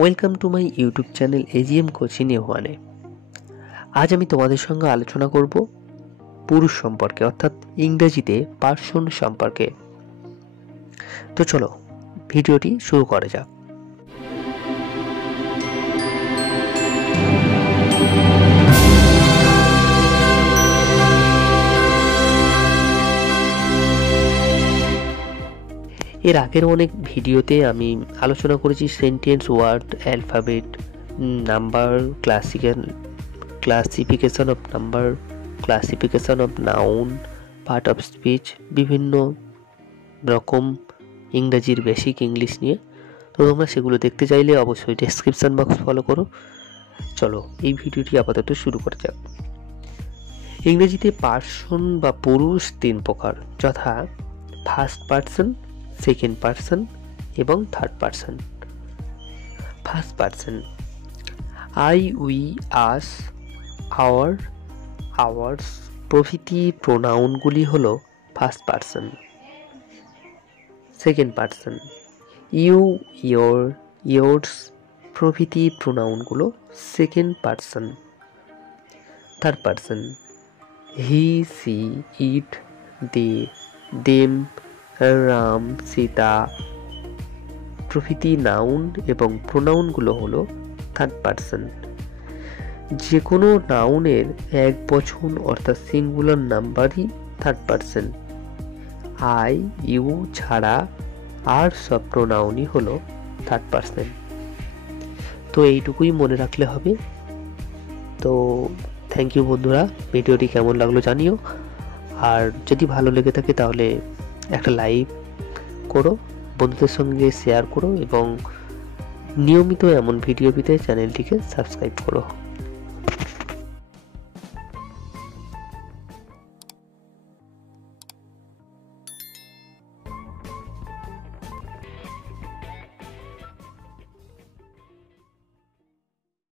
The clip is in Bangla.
Welcome to my YouTube channel AGM coaching এ1। আজ আমি তোমাদের সঙ্গে আলোচনা করব পুরুষ সম্পর্কে, অর্থাৎ ইংরেজিতে পার্সন সম্পর্কে। তো চলো ভিডিওটি শুরু করা যাক। এর আগের অনেক ভিডিওতে আমি আলোচনা করেছি sentence, word, alphabet, number, classification of number, classification of noun, part of speech, বিভিন্ন রকম ইংরেজির বেসিক ইংলিশ নিয়ে। তো তোমরা সেগুলো দেখতে চাইলে অবশ্যই ডেসক্রিপশন বক্স ফলো করো। চলো এই ভিডিওটি আপাতত শুরু করা যাক। ইংরেজিতে পার্সন বা পুরুষ তিন প্রকার, যথা ফার্স্ট পার্সন, সেকেন্ড পার্সন এবং third person. First person I, we, us, our, ours প্রভৃতি প্রোনাউনগুলি হল first person. Second person you, your, yours প্রভৃতি প্রোনাউনগুলো second person. Third person he, she, it, they, them, Ram, Sita প্রভৃতি নাউন এবং প্রোনাউনগুলো হলো থার্ড পার্সন। যে কোনো নাউনের এক বচন অর্থাৎ সিঙ্গুলার নাম্বারই থার্ড পার্সন। আই, ইউ ছাড়া আর সব প্রোনাউনই হলো থার্ড পার্সন। তো এইটুকুই মনে রাখলে হবে। তো থ্যাংক ইউ বন্ধুরা, ভিডিওটি কেমন লাগলো জানিও। আর যদি ভালো লেগে থাকে তাহলে একটা লাইক করো, বন্ধুদের সঙ্গে শেয়ার করো এবং নিয়মিত এমন ভিডিও পেতে চ্যানেলটিকে সাবস্ক্রাইব করো।